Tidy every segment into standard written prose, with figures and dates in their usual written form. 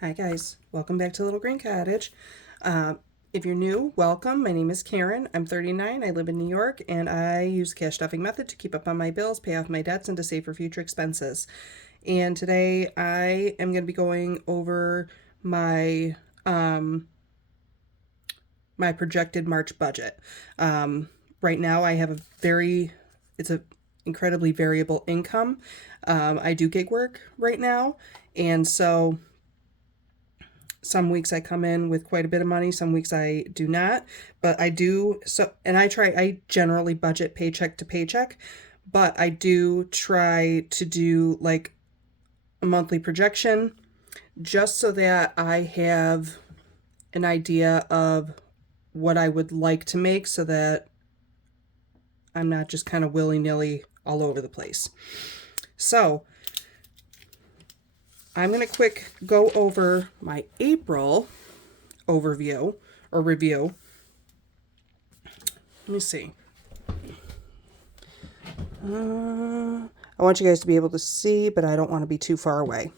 Hi guys, welcome back to Little Green Cottage. Uh, if you're new, welcome. My name is Karen. I'm 39. I live in New York, and I use the cash stuffing method to keep up on my bills, pay off my debts, and to save for future expenses. And today I am going to be going over my my projected March budget. Right now, I have it's a incredibly variable income. I do gig work right now, and so some weeks I come in with quite a bit of money, some weeks I do not, but I do so, and I generally budget paycheck to paycheck, but I do try to do like a monthly projection just so that I have an idea of what I would like to make so that I'm not just kind of willy-nilly all over the place. So I'm going to quick go over my April overview or review. Let me see. I want you guys to be able to see, but I don't want to be too far away.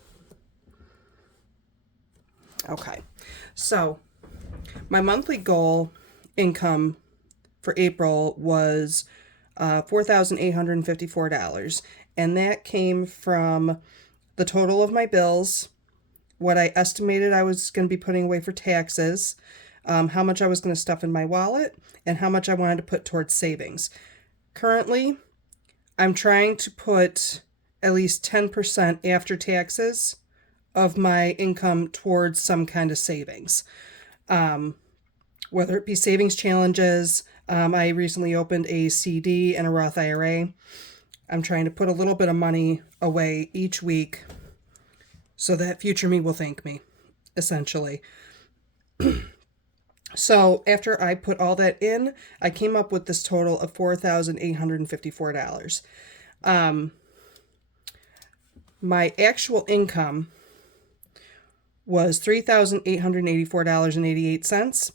Okay. So my monthly goal income for April was $4,854. And that came from the total of my bills, what I estimated I was going to be putting away for taxes, how much I was going to stuff in my wallet, and how much I wanted to put towards savings. Currently, I'm trying to put at least 10% after taxes of my income towards some kind of savings. Whether it be savings challenges, I recently opened a CD and a Roth IRA. I'm trying to put a little bit of money away each week so that future me will thank me, essentially. So after I put all that in, I came up with this total of $4,854. My actual income was $3,884.88,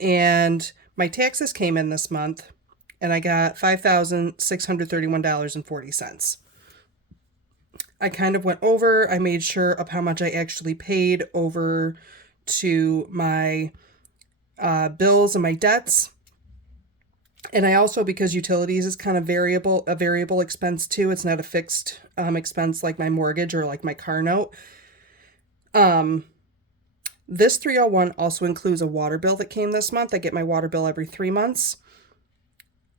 and my taxes came in this month, and I got $5,631.40. I kind of went over, I made sure of how much I actually paid over to my bills and my debts. And I also, because utilities is kind of a variable expense too, it's not a fixed expense like my mortgage or like my car note. This 301 also includes a water bill that came this month. I get my water bill every 3 months.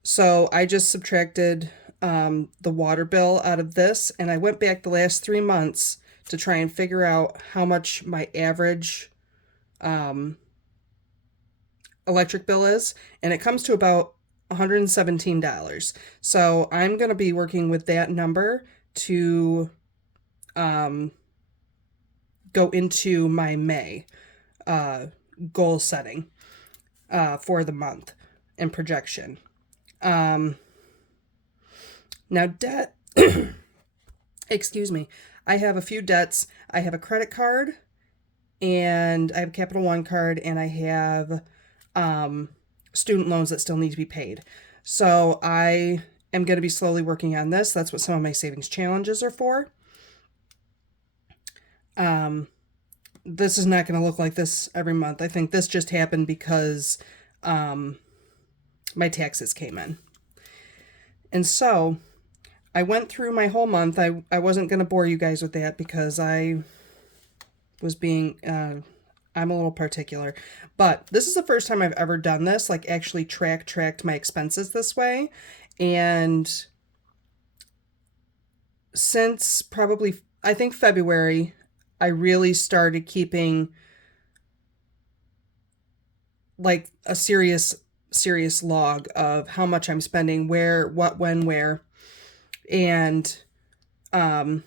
So I just subtracted the water bill out of this, and I went back the last 3 months to try and figure out how much my average electric bill is, and it comes to about $117. So I'm going to be working with that number to go into my May goal setting for the month and projection. Now debt, excuse me, I have a few debts. I have a credit card, and I have a Capital One card, and I have student loans that still need to be paid. So I am going to be slowly working on this. That's what some of my savings challenges are for. This is not going to look like this every month. I think this just happened because my taxes came in. And so I went through my whole month. I wasn't going to bore you guys with that because I was being, I'm a little particular. But this is the first time I've ever done this, like actually tracked my expenses this way. And since probably, I think February, I really started keeping like a serious log of how much I'm spending, where, what, when, where. And so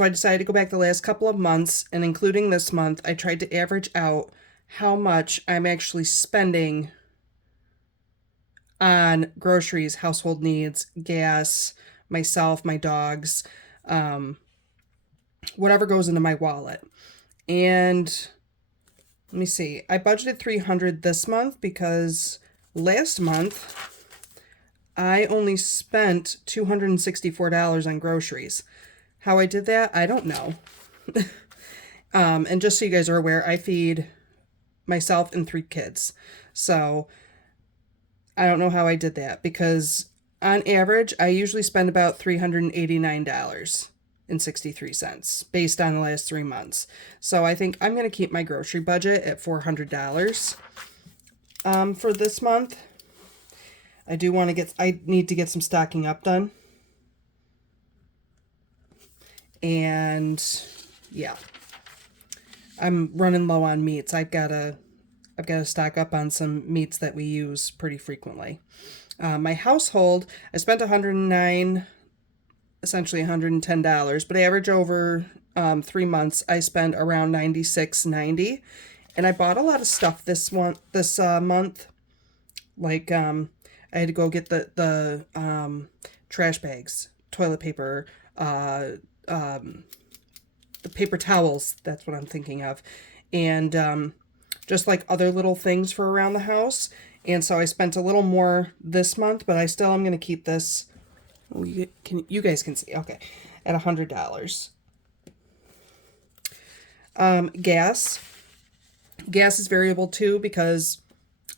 I decided to go back the last couple of months, and including this month, I tried to average out how much I'm actually spending on groceries, household needs, gas, myself, my dogs, whatever goes into my wallet. And let me see, I budgeted $300 this month because last month I only spent $264 on groceries. How I did that, I don't know. And just so you guys are aware, I feed myself and 3 kids. So I don't know how I did that because on average, I usually spend about $389.63 based on the last 3 months. So I think I'm going to keep my grocery budget at $400 for this month. I need to get some stocking up done. And yeah, I'm running low on meats. I've got to stock up on some meats that we use pretty frequently. My household, I spent $109, essentially $110, but average over 3 months, I spent around $96.90, and I bought a lot of stuff this month. Like I had to go get the trash bags, toilet paper, the paper towels. That's what I'm thinking of, and just like other little things for around the house. And so I spent a little more this month, but I still am going to keep this. You guys can see, okay, at $100. Gas. Gas is variable too because,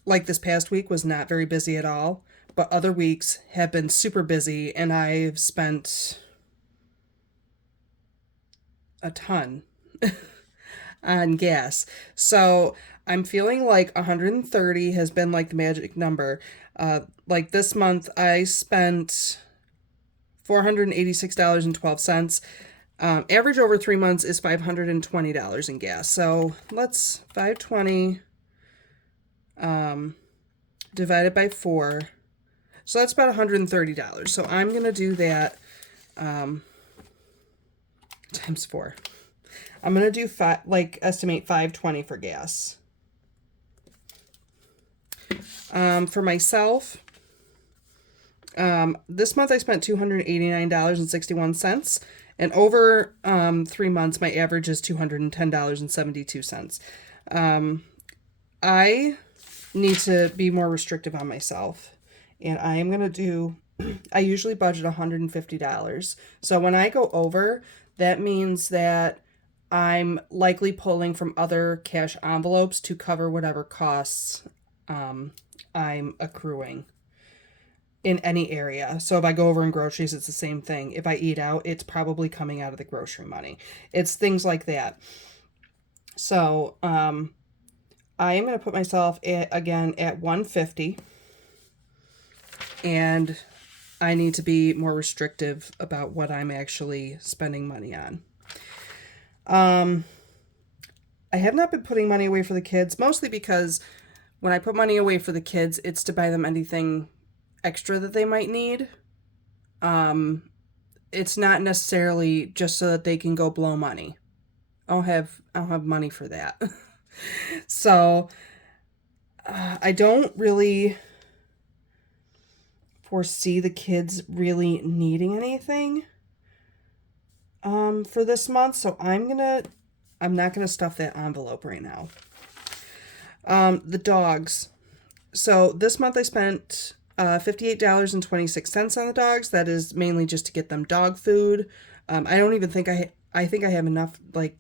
like this past week, was not very busy at all. But other weeks have been super busy, and I've spent a ton on gas. So I'm feeling like 130 has been like the magic number. Like this month, I spent $486.12. Average over 3 months is $520 in gas. So let's 520 divided by 4. So that's about $130. So I'm going to do that times 4. I'm going to do estimate 520 for gas. For myself, this month I spent $289.61, and over 3 months my average is $210.72. I need to be more restrictive on myself, and I am going to do, I usually budget $150. So when I go over, that means that I'm likely pulling from other cash envelopes to cover whatever costs I'm accruing in any area. So if I go over in groceries, it's the same thing. If I eat out, it's probably coming out of the grocery money. It's things like that. So I am going to put myself again at 150, and I need to be more restrictive about what I'm actually spending money on. I have not been putting money away for the kids, mostly because when I put money away for the kids, it's to buy them anything extra that they might need. It's not necessarily just so that they can go blow money. I don't have money for that. So I don't really foresee the kids really needing anything for this month. So I'm not gonna stuff that envelope right now. The dogs. So this month I spent $58.26 on the dogs. That is mainly just to get them dog food. I don't even think I think I have enough, like,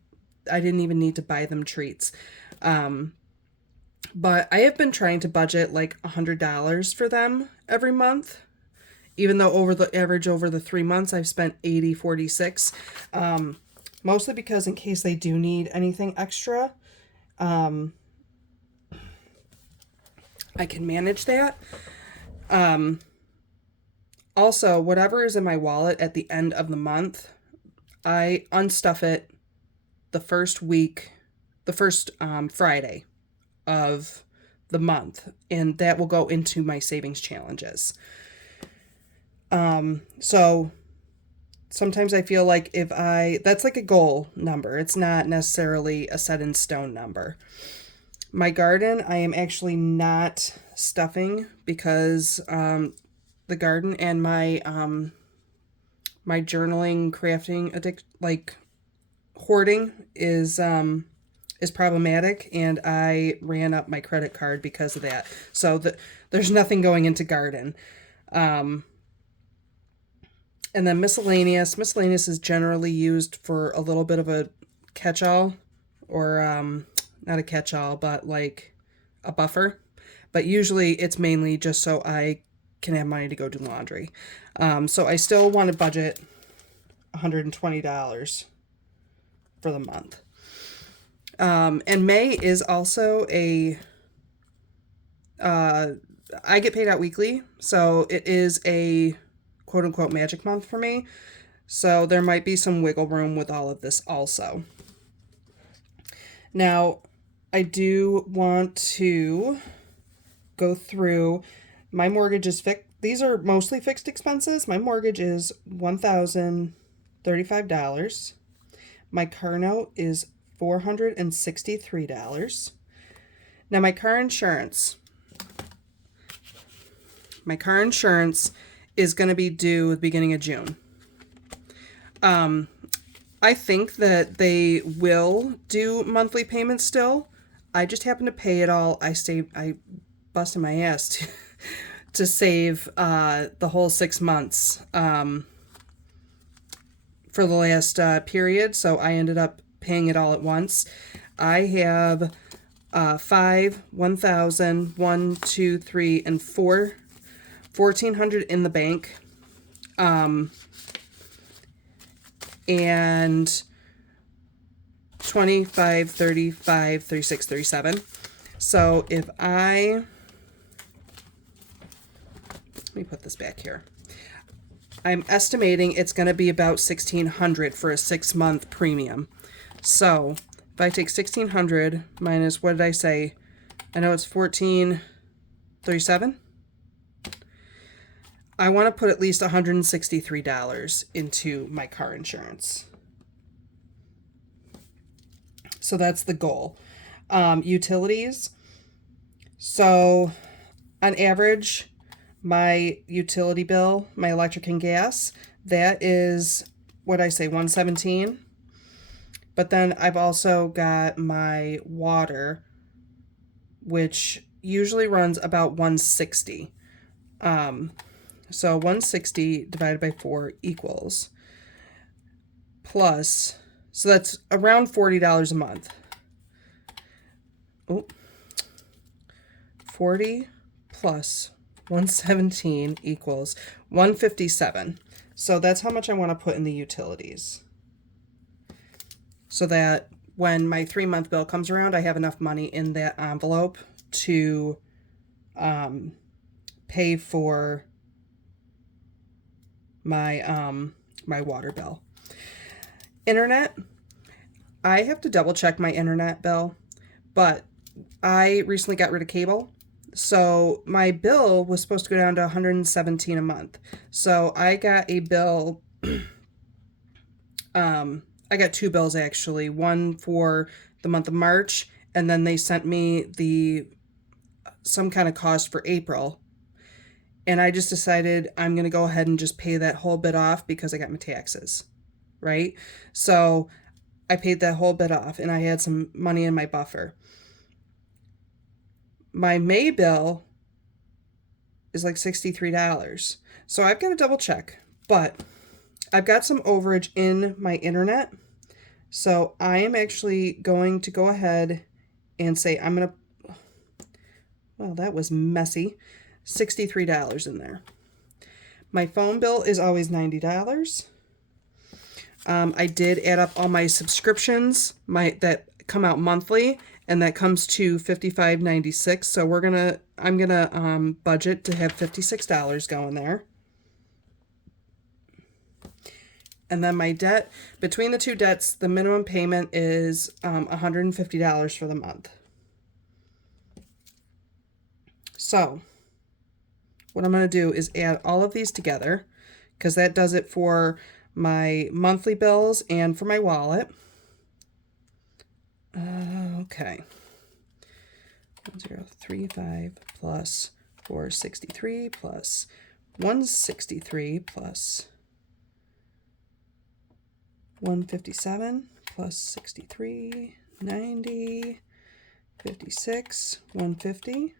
I didn't even need to buy them treats. But I have been trying to budget like $100 for them every month, even though over the average over the 3 months I've spent $80.46. Mostly because in case they do need anything extra, I can manage that. Also, whatever is in my wallet at the end of the month, I unstuff it the first Friday of the month, and that will go into my savings challenges. So sometimes I feel like that's like a goal number. It's not necessarily a set in stone number. My garden, I am actually not stuffing because the garden and my my journaling, crafting hoarding is problematic, and I ran up my credit card because of that. So there's nothing going into garden. And then miscellaneous. Miscellaneous is generally used for a little bit of a catch-all or not a catch-all, but like a buffer. But usually it's mainly just so I can have money to go do laundry. So I still want to budget $120 for the month. And May is also I get paid out weekly, so it is a quote unquote magic month for me. So there might be some wiggle room with all of this also. Now, I do want to go through my mortgage is fixed. These are mostly fixed expenses. My mortgage is $1,035. My car note is $463. Now my car insurance is going to be due at the beginning of June. I think that they will do monthly payments still. I just happen to pay it all. I busted my ass to save the whole 6 months for the last period. So I ended up paying it all at once. I have 5, 1,000, 1, 2, 3, and 4, $1,400 in the bank. And 25, 35, 36, 37. So if let me put this back here. I'm estimating it's going to be about $1,600 for a 6-month premium. So if I take $1,600 minus, what did I say? I know it's $1,437. I want to put at least $163 into my car insurance. So that's the goal. Utilities. So on average, my utility bill, my electric and gas, that is, what I say, $117. But then I've also got my water, which usually runs about $160. So 160 divided by 4 equals plus, so that's around $40 a month. Oh, 40 plus 117 equals 157. So that's how much I want to put in the utilities. So that when my 3-month bill comes around, I have enough money in that envelope to pay for my my water bill. Internet, I have to double check my internet bill, but I recently got rid of cable. So my bill was supposed to go down to $117 a month. So I got a bill, I got 2 bills actually, one for the month of March, and then they sent me some kind of cost for April. And I just decided I'm going to go ahead and just pay that whole bit off because I got my taxes, right? So I paid that whole bit off and I had some money in my buffer. My May bill is like $63. So I've got to double check, but I've got some overage in my internet. So I am actually going to go ahead and say well, that was messy. $63 in there. My phone bill is always $90. I did add up all my subscriptions that come out monthly, and that comes to $55.96. So I'm gonna budget to have $56 going there. And then my debt, between the two debts, the minimum payment is $150 for the month. So what I'm going to do is add all of these together because that does it for my monthly bills and for my wallet. Okay. 1035 plus 463 plus 163 plus 157 plus 63, 90, 56, 150.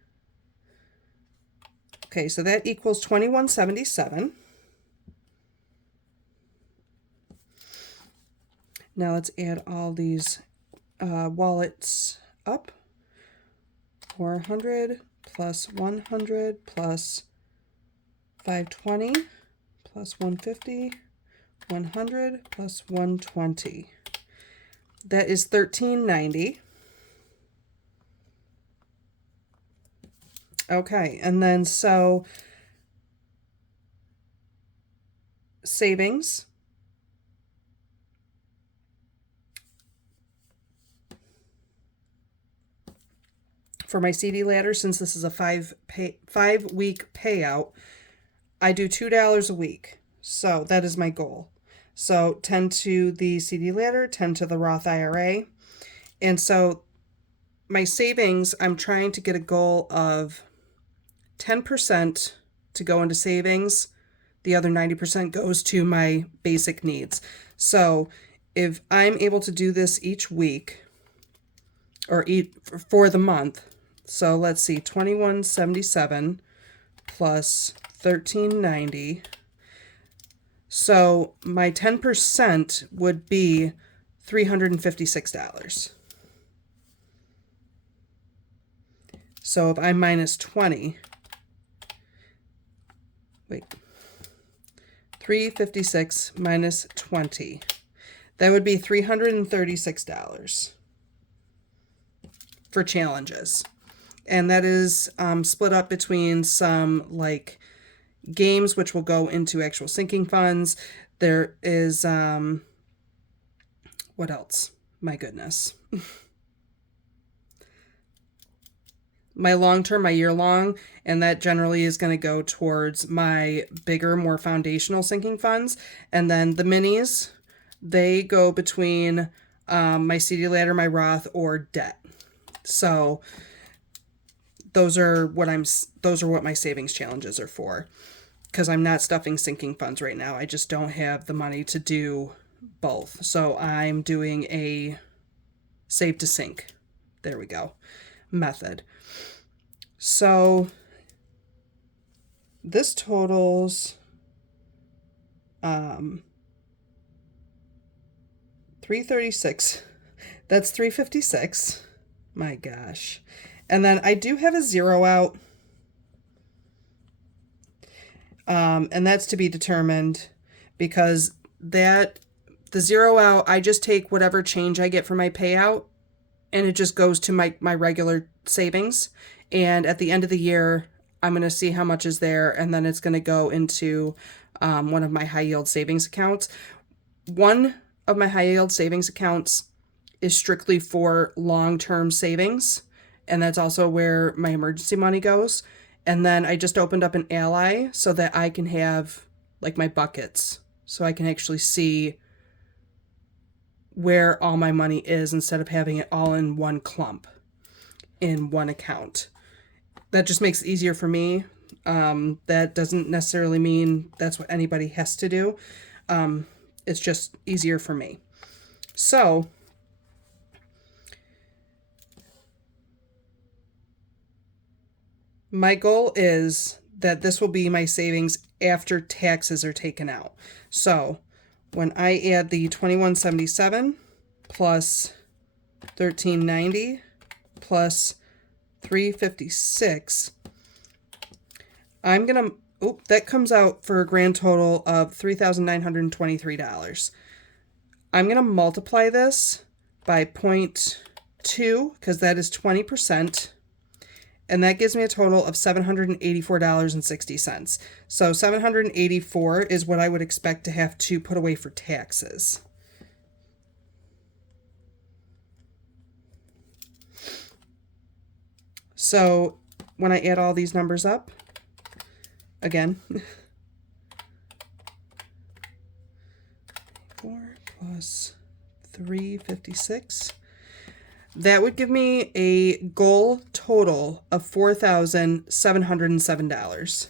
Okay, so that equals $21.77. Now let's add all these wallets up. 400 plus 100 plus 520 plus 150, 100 plus 120. That is $13.90. Okay, and then so savings. For my CD ladder, since this is a 5-week payout, I do $2 a week. So that is my goal. So 10 to the CD ladder, 10 to the Roth IRA. And so my savings, I'm trying to get a goal of 10% to go into savings. The other 90% goes to my basic needs. So if I'm able to do this each week or for the month, so let's see, 2177 plus 1390. So my 10% would be $356. So if I minus 20, wait, 356 minus 20, that would be $336 for challenges. And that is split up between some like games, which will go into actual sinking funds. There is, what else? My goodness. My long-term, my year-long, and that generally is going to go towards my bigger, more foundational sinking funds. And then the minis, they go between my CD ladder, my Roth, or debt. So those are what my savings challenges are for, because I'm not stuffing sinking funds right now. I just don't have the money to do both. So I'm doing a save to sink. There we go. Method. So this totals 336. That's 356. My gosh. And then I do have a zero out. And that's to be determined, because the zero out, I just take whatever change I get for my payout and it just goes to my regular savings. And at the end of the year, I'm going to see how much is there, and then it's going to go into one of my high yield savings accounts. One of my high yield savings accounts is strictly for long-term savings, and that's also where my emergency money goes. And then I just opened up an Ally so that I can have like my buckets, so I can actually see where all my money is instead of having it all in one clump in one account. That just makes it easier for me. That doesn't necessarily mean that's what anybody has to do. It's just easier for me. So my goal is that this will be my savings after taxes are taken out. So when I add the 2177 plus 1390 plus 356, I'm gonna, that comes out for a grand total of $3,923. I'm gonna multiply this by 0.2, because that is 20%. And that gives me a total of $784.60. So $784 is what I would expect to have to put away for taxes. So when I add all these numbers up, again, 4 plus 356, that would give me a goal total of $4,707.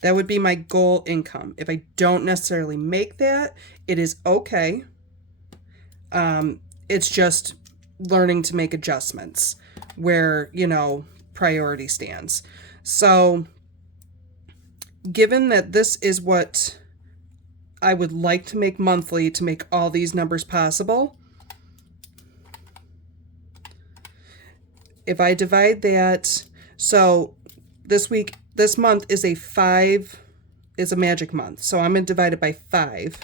That would be my goal income. If I don't necessarily make that, it is okay. It's just learning to make adjustments where, priority stands. So given that this is what I would like to make monthly to make all these numbers possible. If I divide that, so this month is a magic month. So I'm going to divide it by 5.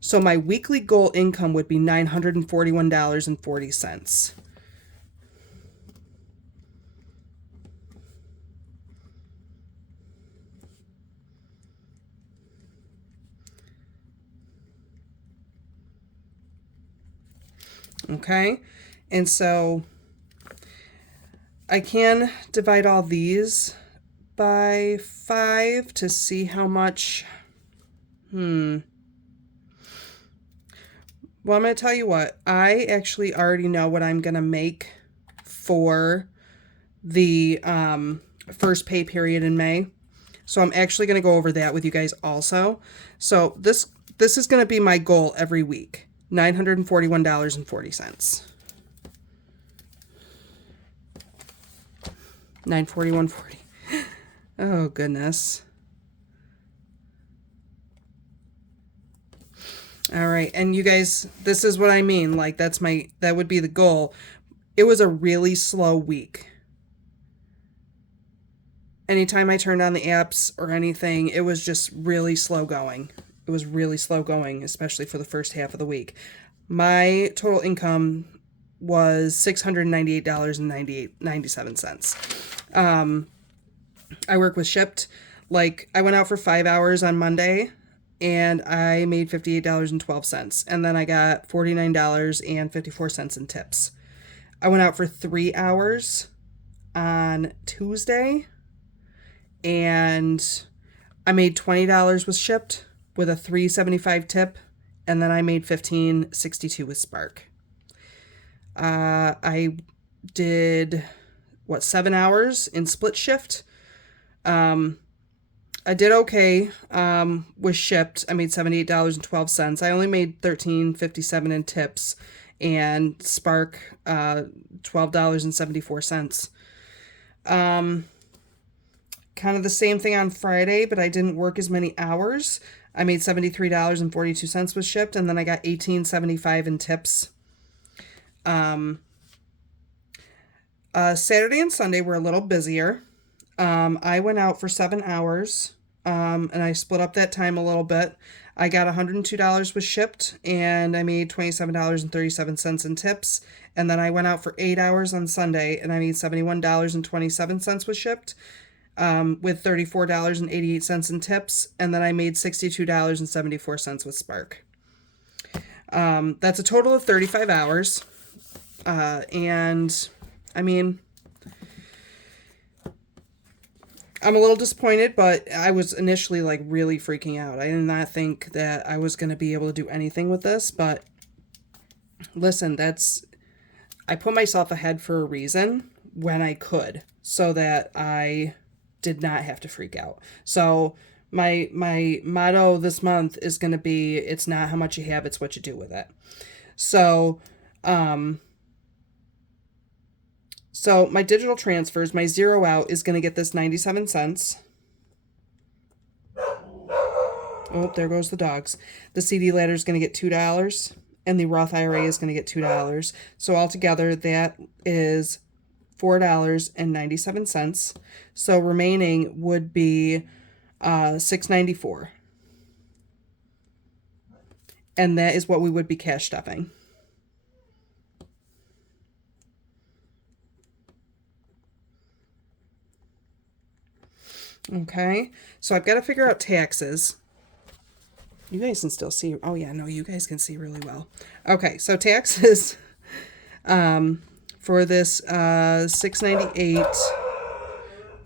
So my weekly goal income would be $941.40. Okay, and so I can divide all these by 5 to see how much. Well, I'm going to tell you what. I actually already know what I'm going to make for the first pay period in May. So I'm actually going to go over that with you guys also. So this is going to be my goal every week. $941.40. $941.40. Oh goodness. All right, and you guys, this is what I mean. Like that would be the goal. It was a really slow week. Anytime I turned on the apps or anything, it was just really slow going. It was really slow going, especially for the first half of the week. My total income was $698.97. I work with Shipt. Like, I went out for 5 hours on Monday, and I made $58.12. And then I got $49.54 in tips. I went out for 3 hours on Tuesday, and I made $20 with Shipt with a $3.75 tip, and then I made $15.62 with Spark. I did 7 hours in split shift. I did okay with Shipt. I made $78.12. I only made $13.57 in tips, and Spark $12.74. Kind of the same thing on Friday, but I didn't work as many hours. I made $73.42 with Shipt, and then I got $18.75 in tips. Saturday and Sunday were a little busier. I went out for 7 hours, and I split up that time a little bit. I got $102 with Shipt, and I made $27.37 in tips. And then I went out for 8 hours on Sunday, and I made $71.27 with Shipt, with $34.88 in tips. And then I made $62.74 with Spark. That's a total of 35 hours. And I mean, I'm a little disappointed, but I was initially like really freaking out. I did not think that I was going to be able to do anything with this, but listen, I put myself ahead for a reason when I could, so that I did not have to freak out. So my motto this month is going to be, it's not how much you have, it's what you do with it. So, so my digital transfers, my zero out is going to get this 97 cents. Oh, there goes the dogs. The CD ladder is going to get $2, and the Roth IRA is going to get $2. So altogether, that is $4.97. So remaining would be $6.94. And that is what we would be cash stuffing. Okay, so I've got to figure out taxes. You guys can still see. Oh yeah, no, you guys can see really well. Okay, so taxes for this $698.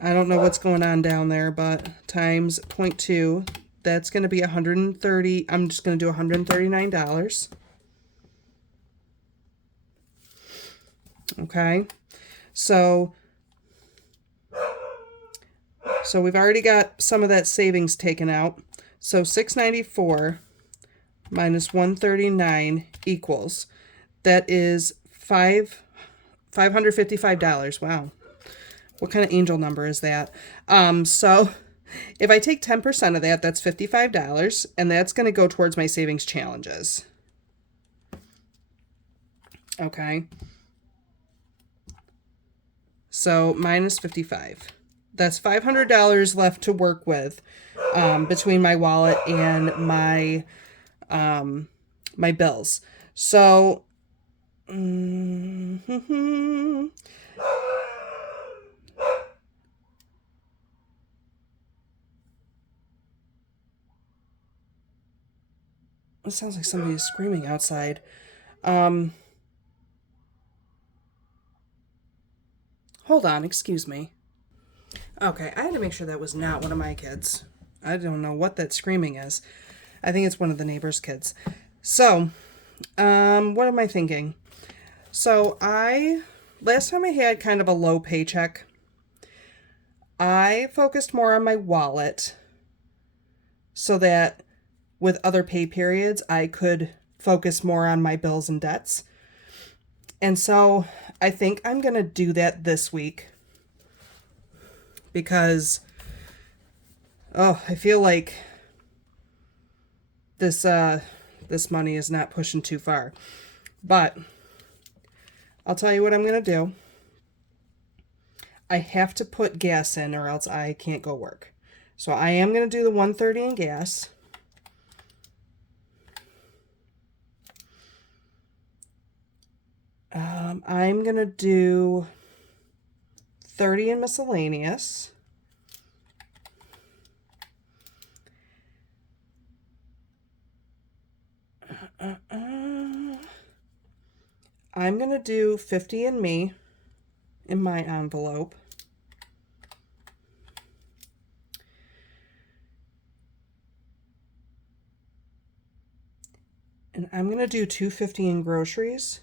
I don't know what's going on down there, but times 0.2, that's going to be $130. I'm just going to do $139. Okay, so we've already got some of that savings taken out. So $694 minus $139 equals, that is $555. Wow. What kind of angel number is that? So if I take 10% of that, that's $55, and that's going to go towards my savings challenges. Okay. So minus 55. That's $500 left to work with between my wallet and my bills. So it sounds like somebody is screaming outside. Hold on, excuse me. Okay, I had to make sure that was not one of my kids. I don't know what that screaming is. I think it's one of the neighbor's kids. So, what am I thinking? So last time I had kind of a low paycheck, I focused more on my wallet so that with other pay periods, I could focus more on my bills and debts. And so I think I'm going to do that this week because, I feel like this money is not pushing too far. But I'll tell you what I'm going to do. I have to put gas in or else I can't go work. So I am going to do the $1.30 in gas. I'm going to do $30 in miscellaneous. I'm going to do $50 in me in my envelope. And I'm going to do $2.50 in groceries.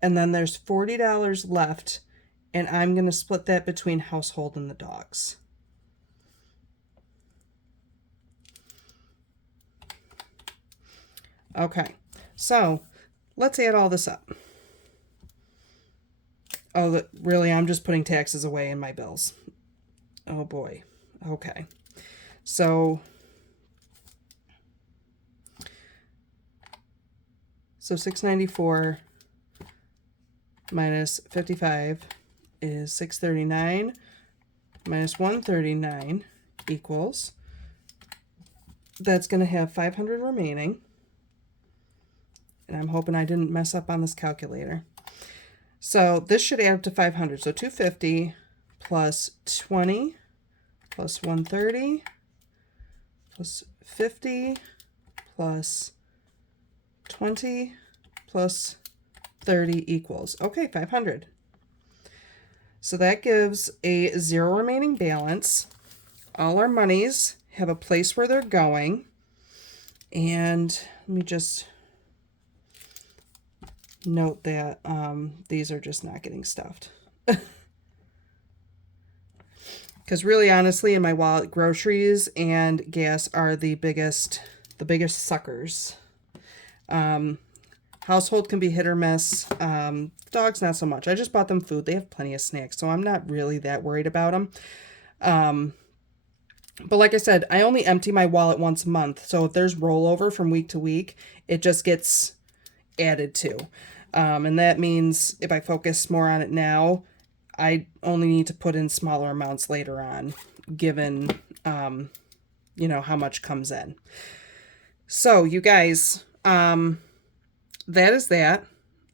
And then there's $40 left, and I'm going to split that between household and the dogs. Okay, so let's add all this up. Oh, really, I'm just putting taxes away in my bills. Oh boy. Okay. So 694 minus 55 is 639 minus 139 equals, that's going to have 500 remaining. And I'm hoping I didn't mess up on this calculator. So this should add up to 500. So 250 plus 20 plus 130 plus 50 plus 20 plus 30 equals, okay, 500. So that gives a 0 remaining balance. All our monies have a place where they're going. And let me just note that these are just not getting stuffed. Because really, honestly, in my wallet, groceries and gas are the biggest suckers. Household can be hit or miss. Dogs, not so much. I just bought them food. They have plenty of snacks, so I'm not really that worried about them. But like I said, I only empty my wallet once a month. So if there's rollover from week to week, it just gets added to. And that means if I focus more on it now, I only need to put in smaller amounts later on, given, how much comes in. So you guys, that is that.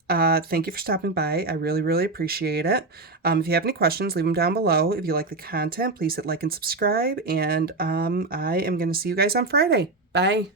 Thank you for stopping by. I really, really appreciate it. If you have any questions, leave them down below. If you like the content, please hit like and subscribe. And I am going to see you guys on Friday. Bye.